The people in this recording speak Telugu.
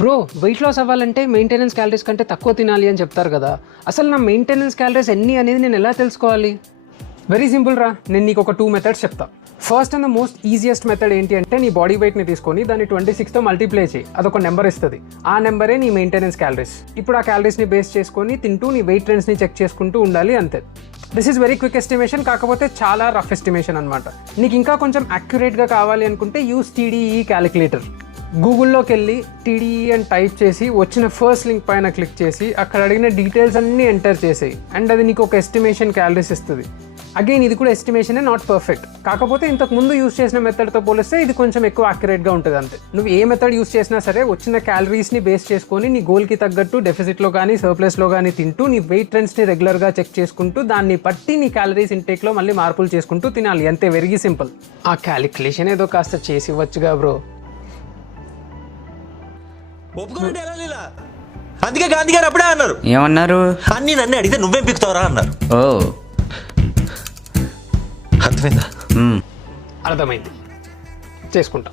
బ్రో వెయిట్ లాస్ అవ్వాలంటే మెయింటెనెన్స్ క్యాలరీస్ కంటే తక్కువ తినాలి అని చెప్తారు కదా. అసలు నా మెయింటెనెన్స్ క్యాలరీస్ ఎన్ని అనేది నేను ఎలా తెలుసుకోవాలి? వెరీ సింపుల్ రా, నేను నీకు ఒక 2 మెథడ్స్ చెప్తా. First and the most easiest method ఏంటి అంటే నీ బాడీ వెయిట్ని తీసుకొని దాన్ని 26తో మల్టిప్లై చేయి, అదొక నెంబర్ ఇస్తుంది. ఆ నెంబరే నీ మెయింటెనెన్స్ క్యాలరీస్. ఇప్పుడు ఆ క్యాలరీస్ని బేస్ చేసుకొని తింటూ నీ వెయిట్ ట్రెండ్స్ని చెక్ చేసుకుంటూ ఉండాలి, అంతే. This is very quick estimation, కాకపోతే చాలా రఫ్ ఎస్టిమేషన్ అనమాట. నీకు ఇంకా కొంచెం యాక్యురేట్గా కావాలి అనుకుంటే యూస్ TDE క్యాలిక్యులేటర్. గూగుల్లోకి వెళ్ళి TDE అని టైప్ చేసి వచ్చిన ఫస్ట్ లింక్ పైన క్లిక్ చేసి అక్కడ అడిగిన డీటెయిల్స్ అన్నీ ఎంటర్ చేసేయి అండ్ అది నీకు ఒక ఎస్టిమేషన్ క్యాలరీస్ ఇస్తుంది. అగైన్ ఇది కూడా ఎస్టిమేషనే, నాట్ పర్ఫెక్ట్. కాకపోతే ఇంతకు ముందు యూస్ చేసిన మెథడ్తో పోలిస్తే ఇది కొంచెం ఎక్కువ యాక్యురేట్గా ఉంటుంది అంతే. నువ్వు ఏ మెథడ్ యూస్ చేసినా సరే వచ్చిన క్యాలరీస్ని బేస్ చేసుకొని నీ గోల్కి తగ్గట్టు డెఫిసిట్లో కానీ సర్ప్లస్లో కానీ తింటూ నీ వెయిట్ ట్రెండ్స్ని రెగ్యులర్గా చెక్ చేసుకుంటూ దాన్ని బట్టి నీ క్యాలరీస్ ఇంటేక్లో మళ్ళీ మార్పులు చేసుకుంటూ తినాలి, అంతే. Very simple. ఆ క్యాలిక్యులేషన్ ఏదో కాస్త చేసి ఇవ్వచ్చుగా బ్రో. ఒప్పుకోండి ఎలా లీలా? అందుకే గాంధీ గారు అప్పుడే అన్నారు. ఏమన్నారు? అన్ని నన్ను అడిగితే నువ్వేం పిక్కుతావరా అన్నారు. ఓ అర్థమైందా? అర్థమైంది, చేసుకుంటా.